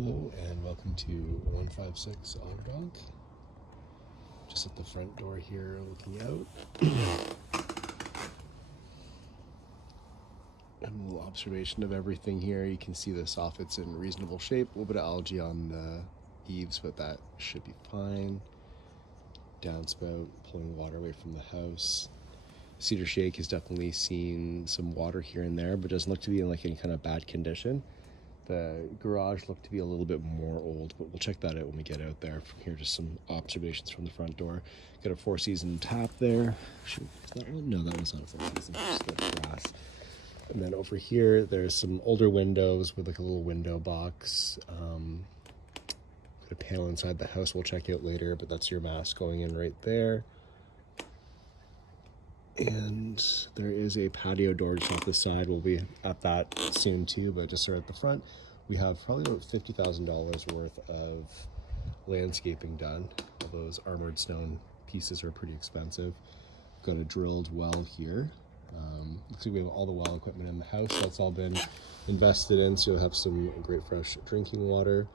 Hello and welcome to 156 Onderdonk. Just at the front door here looking out. And a little observation of everything here. You can see the soffit's in reasonable shape. A little bit of algae on the eaves, but that should be fine. Downspout pulling water away from the house. Cedar shake has definitely seen some water here and there, but doesn't look to be in like any kind of bad condition. The garage looked to be a little bit more old, but we'll check that out when we get out there. From here, just some observations from the front door. Got a four-season tap there. Is that one? No, that one's not a four-season. Just got grass. And then over here, there's some older windows with like a little window box. Got a panel inside the house we'll check out later, but that's your mask going in right there. And there is a patio door just off the side. We'll be at that soon too, but just at the front, we have probably about $50,000 worth of landscaping done. All those armored stone pieces are pretty expensive. We've got a drilled well here. Looks like we have all the well equipment in the house. That's all been invested in, so you'll have some great fresh drinking water.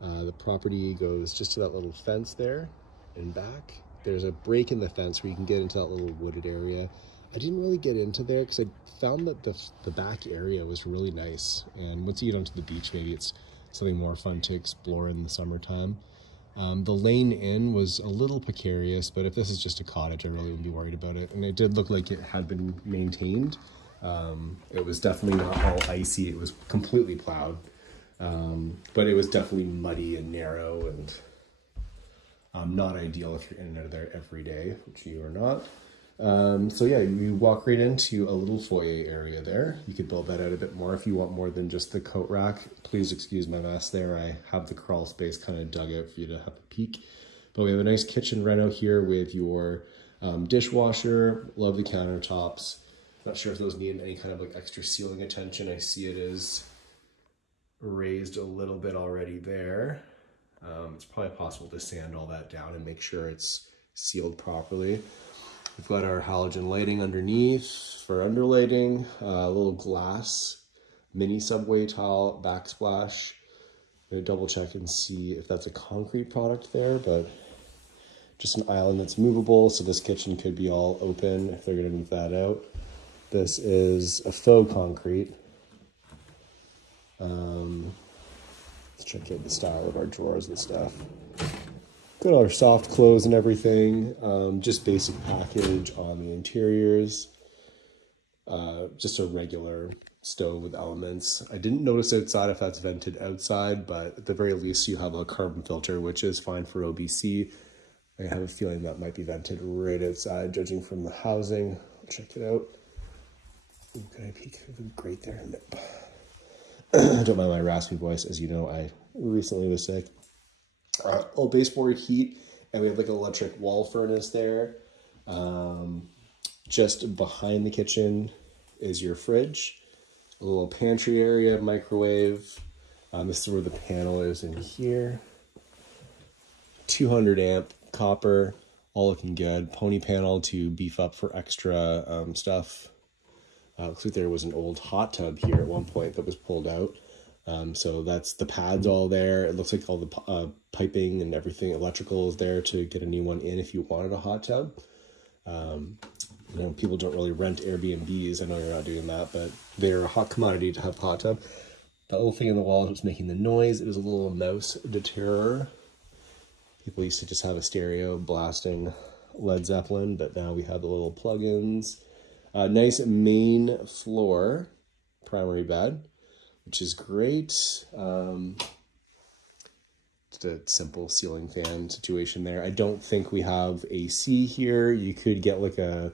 The property goes just to that little fence there and back. There's a break in the fence where you can get into that little wooded area. I didn't really get into there because I found that the back area was really nice. And once you get onto the beach, maybe it's something more fun to explore in the summertime. The lane in was a little precarious, but if this is just a cottage, I really wouldn't be worried about it. And it did look like it had been maintained. It was definitely not all icy. It was completely plowed. But it was definitely muddy and narrow and not ideal if you're in and out of there every day, which you are not. So yeah, you walk right into a little foyer area there. You could build that out a bit more if you want more than just the coat rack. Please excuse my mess there. I have the crawl space kind of dug out for you to have a peek. But we have a nice kitchen reno here with your dishwasher, lovely countertops. Not sure if those need any kind of like extra ceiling attention. I see it is raised a little bit already there. It's probably possible to sand all that down and make sure it's sealed properly. We've got our halogen lighting underneath for underlighting, a little glass mini subway tile backsplash. I'm gonna double check and see if that's a concrete product there, but just an island that's movable, so this kitchen could be all open if they're gonna move that out. This is a faux concrete. Let's check out the style of our drawers and stuff. Got all our soft clothes and everything. Just basic package on the interiors. Just a regular stove with elements. I didn't notice outside if that's vented outside, but at the very least you have a carbon filter, which is fine for OBC. I have a feeling that might be vented right outside, judging from the housing. I'll check it out. Can I peek? Great there. Nope. Don't mind my raspy voice. As you know, I recently was sick. All baseboard heat, and we have like an electric wall furnace there. Just behind the kitchen is your fridge, a little pantry area, microwave. This is where the panel is in here. 200 amp copper, all looking good. Pony panel to beef up for extra stuff. Looks like there was an old hot tub here at one point that was pulled out. So that's the pads all there. It looks like all the piping and everything, electrical is there to get a new one in if you wanted a hot tub. You know, people don't really rent Airbnbs. I know you're not doing that, but they're a hot commodity to have a hot tub. That little thing in the wall was making the noise. It was a little mouse deterror. People used to just have a stereo blasting Led Zeppelin, but now we have the little plugins. Nice main floor, primary bed, which is great. Just a simple ceiling fan situation there. I don't think we have AC here. You could get like a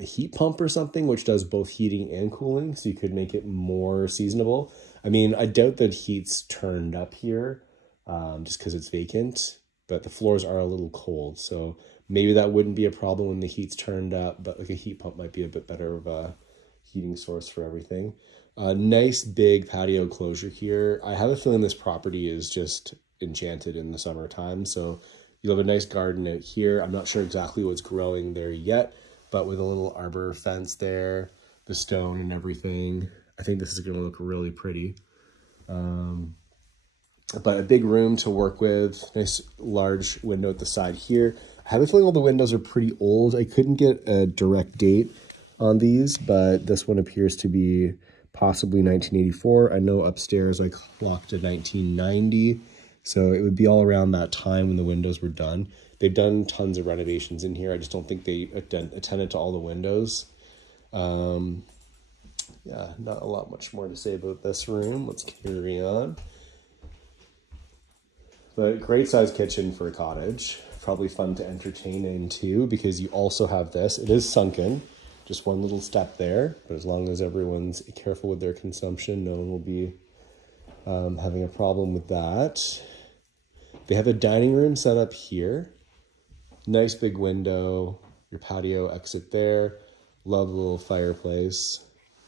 heat pump or something, which does both heating and cooling, so you could make it more seasonable. I mean, I doubt that heat's turned up here just because it's vacant, but the floors are a little cold, so maybe that wouldn't be a problem when the heat's turned up, but like a heat pump might be a bit better of a heating source for everything. Nice big patio closure here. I have a feeling this property is just enchanted in the summertime, so you'll have a nice garden out here. I'm not sure exactly what's growing there yet, but with a little arbor fence there, the stone and everything, I think this is gonna look really pretty. But a big room to work with, nice large window at the side here. I have a feeling all the windows are pretty old. I couldn't get a direct date on these, but this one appears to be possibly 1984. I know upstairs I clocked a 1990, so it would be all around that time when the windows were done. They've done tons of renovations in here. I just don't think they attended to all the windows. Yeah, not a lot much more to say about this room. Let's carry on. But great size kitchen for a cottage. Probably fun to entertain in too, because you also have this. It is sunken, just one little step there. But as long as everyone's careful with their consumption, no one will be having a problem with that. They have a dining room set up here. Nice big window, your patio exit there. Love the little fireplace.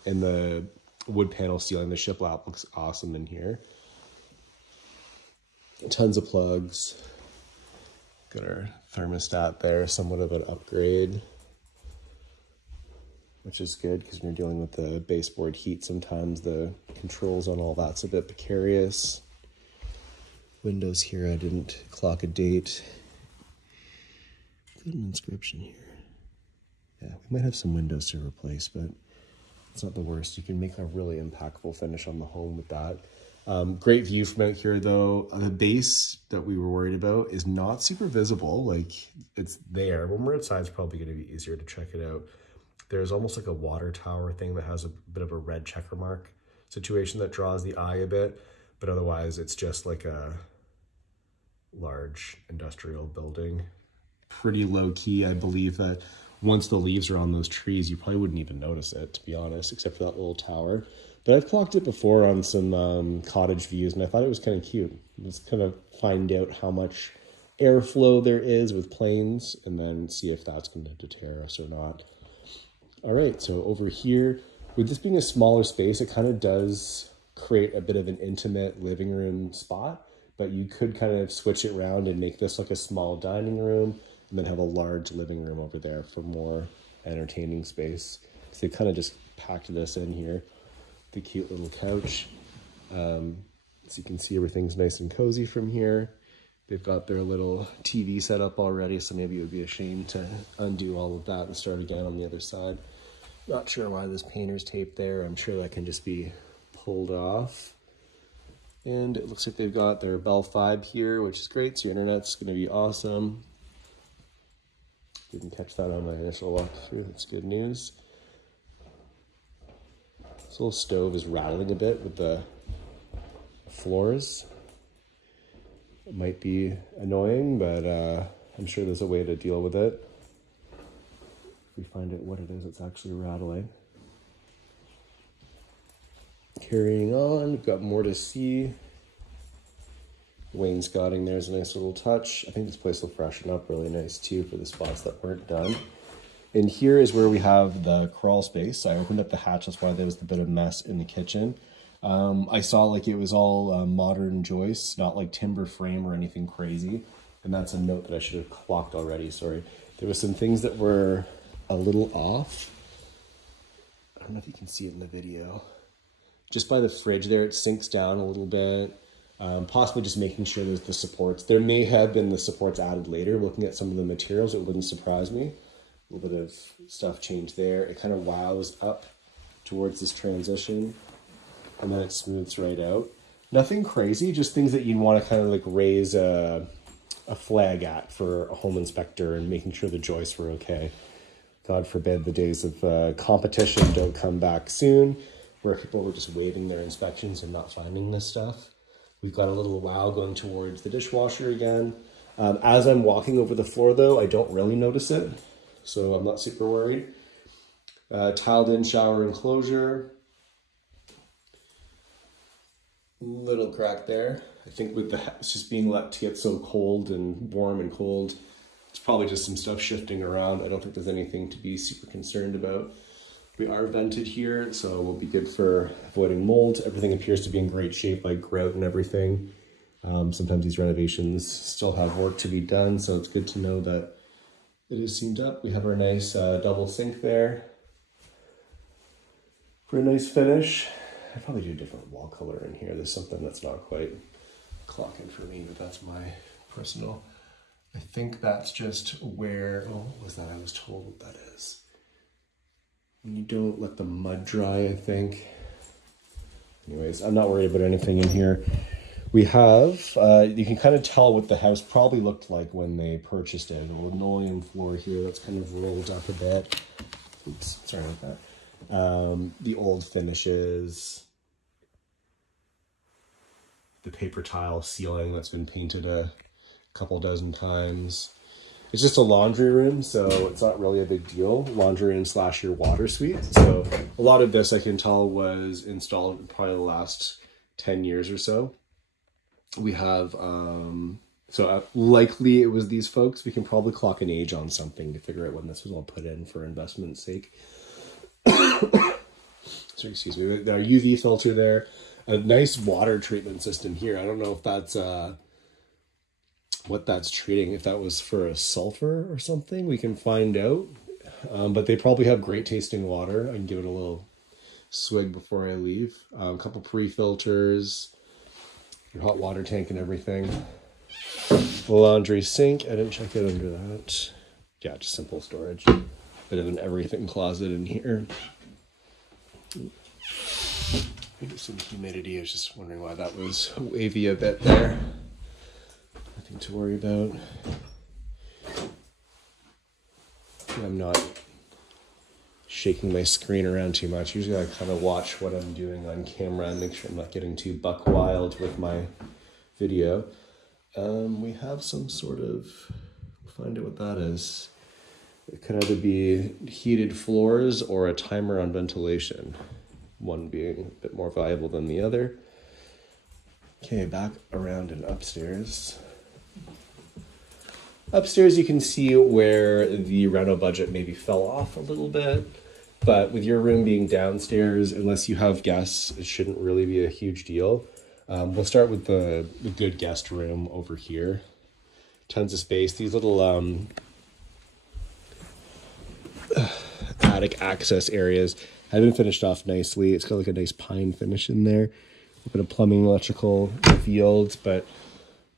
And the wood panel ceiling, the shiplap looks awesome in here. Tons of plugs. Got our thermostat there, somewhat of an upgrade, which is good because when you're dealing with the baseboard heat, sometimes the controls on all that's a bit precarious. Windows here, I didn't clock a date. Got an inscription here. Yeah, we might have some windows to replace, but it's not the worst. You can make a really impactful finish on the home with that. Great view from out here though. The base that we were worried about is not super visible. Like it's there. When we're outside, it's probably going to be easier to check it out. There's almost like a water tower thing that has a bit of a red checker mark situation that draws the eye a bit, but otherwise it's just like a large industrial building. Pretty low key. I believe that once the leaves are on those trees, you probably wouldn't even notice it, to be honest, except for that little tower. But I've clocked it before on some cottage views, and I thought it was kind of cute. Just kind of find out how much airflow there is with planes, and then see if that's going to deter us or not. All right, so over here, with this being a smaller space, it kind of does create a bit of an intimate living room spot, but you could kind of switch it around and make this like a small dining room, and then have a large living room over there for more entertaining space. So they kind of just packed this in here. The cute little couch. So you can see everything's nice and cozy from here. They've got their little TV set up already, so maybe it would be a shame to undo all of that and start again on the other side. Not sure why this painter's tape there. I'm sure that can just be pulled off. And it looks like they've got their Bell 5 here, which is great, so your internet's going to be awesome. Didn't catch that on my initial walkthrough. That's good news. This little stove is rattling a bit with the floors. It might be annoying, but I'm sure there's a way to deal with it. If we find out what it is that's actually rattling. Carrying on, we've got more to see. Wainscoting there's a nice little touch. I think this place will freshen up really nice too for the spots that weren't done. And here is where we have the crawl space. I opened up the hatch, that's why there was a bit of mess in the kitchen. I saw like it was all modern joists, not like timber frame or anything crazy. And that's a note that I should have clocked already, sorry. There were some things that were a little off. I don't know if you can see it in the video. Just by the fridge there, it sinks down a little bit. Possibly just making sure there's the supports. There may have been the supports added later. Looking at some of the materials, it wouldn't surprise me. A little bit of stuff changed there. It kind of wows up towards this transition, and then it smooths right out. Nothing crazy, just things that you'd want to kind of like raise a flag at for a home inspector and making sure the joists were okay. God forbid the days of competition don't come back soon, where people were just waiving their inspections and not finding this stuff. We've got a little wow going towards the dishwasher again. As I'm walking over the floor though, I don't really notice it, so I'm not super worried. Tiled in shower enclosure. Little crack there. I think with the house just being let to get so cold and warm and cold, it's probably just some stuff shifting around. I don't think there's anything to be super concerned about. We are vented here, so we'll be good for avoiding mold. Everything appears to be in great shape, like grout and everything. Sometimes these renovations still have work to be done, so it's good to know that it is seamed up. We have our nice double sink there for a nice finish. I'd probably do a different wall color in here. There's something that's not quite clocking for me, but that's my personal. I think that's just where, oh, what was that? I was told what that is. When you don't let the mud dry, I think. Anyways, I'm not worried about anything in here. We have, you can kind of tell what the house probably looked like when they purchased it. The linoleum floor here, that's kind of rolled up a bit. Oops, sorry about that. The old finishes. The paper tile ceiling that's been painted a couple dozen times. It's just a laundry room, so it's not really a big deal. Laundry room / your water suite. So a lot of this I can tell was installed in probably the last 10 years or so. We have, likely it was these folks. We can probably clock an age on something to figure out when this was all put in for investment's sake. So excuse me, our UV filter there. A nice water treatment system here. I don't know if that's what that's treating, if that was for a sulfur or something. We can find out. But they probably have great tasting water. I can give it a little swig before I leave. A couple pre-filters, your hot water tank and everything. The laundry sink, I didn't check it under that. Yeah, just simple storage. Bit of an everything closet in here. Maybe some humidity. I was just wondering why that was wavy a bit there. Nothing to worry about. I'm not shaking my screen around too much. Usually I kind of watch what I'm doing on camera and make sure I'm not getting too buck wild with my video. We have some sort of, find out what that is. It could either be heated floors or a timer on ventilation. One being a bit more valuable than the other. Okay, back around and upstairs. Upstairs you can see where the rental budget maybe fell off a little bit, but with your room being downstairs, unless you have guests, it shouldn't really be a huge deal. We'll start with the good guest room over here. Tons of space. These little attic access areas have been finished off nicely. It's got like a nice pine finish in there. A bit of plumbing, electrical fields, but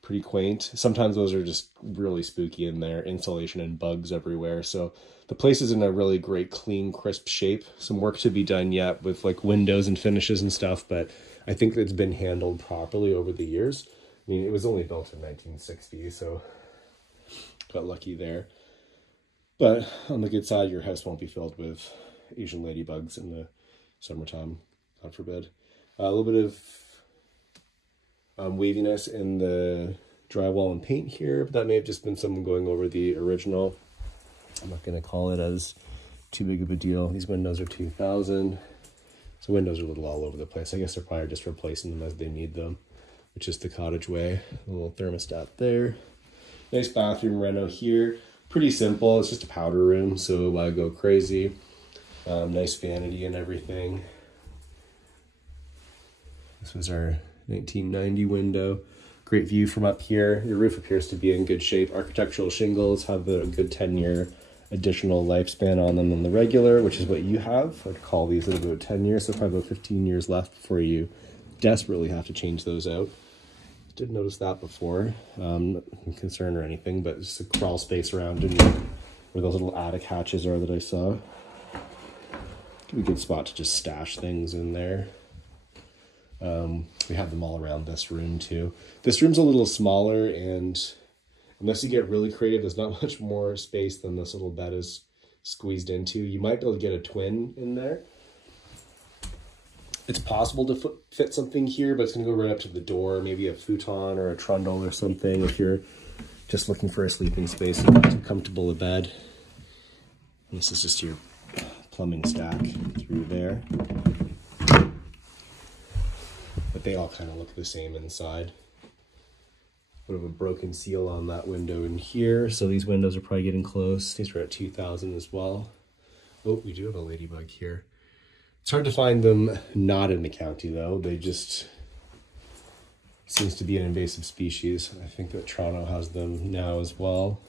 pretty quaint. Sometimes those are just really spooky in there. Insulation and bugs everywhere. So the place is in a really great, clean, crisp shape. Some work to be done yet with like windows and finishes and stuff, but I think it's been handled properly over the years. I mean, it was only built in 1960, so got lucky there. But on the good side, your house won't be filled with Asian ladybugs in the summertime, God forbid. A little bit of waviness in the drywall and paint here, but that may have just been someone going over the original. I'm not going to call it as too big of a deal. These windows are 2000. So windows are a little all over the place. I guess they're probably just replacing them as they need them, which is the cottage way. A little thermostat there. Nice bathroom reno here. Pretty simple. It's just a powder room, so why go crazy? Nice vanity and everything. This was our 1990 window. Great view from up here. Your roof appears to be in good shape. Architectural shingles have a good 10-year additional lifespan on them than the regular, which is what you have. I'd call these at about 10 years, so probably about 15 years left before you desperately have to change those out. Did notice that before. Not concerned or anything, but just a crawl space around in where those little attic hatches are that I saw. Could be a good spot to just stash things in there. We have them all around this room too. This room's a little smaller, and unless you get really creative, there's not much more space than this little bed is squeezed into. You might be able to get a twin in there. It's possible to fit something here, but it's going to go right up to the door, maybe a futon or a trundle or something if you're just looking for a sleeping space and not too comfortable a bed. And this is just your plumbing stack through there. But they all kind of look the same inside. Bit of a broken seal on that window in here, so these windows are probably getting close. These are at 2000 as well. Oh, we do have a ladybug here. It's hard to find them not in the county though. They just seems to be an invasive species. I think that Toronto has them now as well.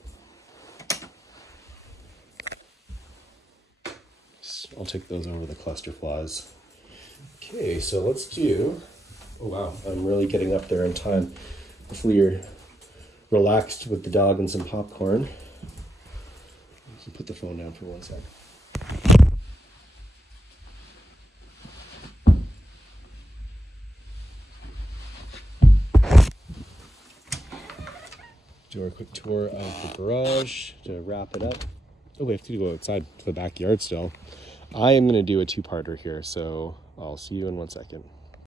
I'll take those over the cluster flies. Okay, so let's do, oh wow, I'm really getting up there in time. Hopefully you're relaxed with the dog and some popcorn. You can put the phone down for 1 sec. Do a quick tour of the garage to wrap it up. Oh, we have to go outside to the backyard still. I am going to do a two-parter here, so I'll see you in 1 second.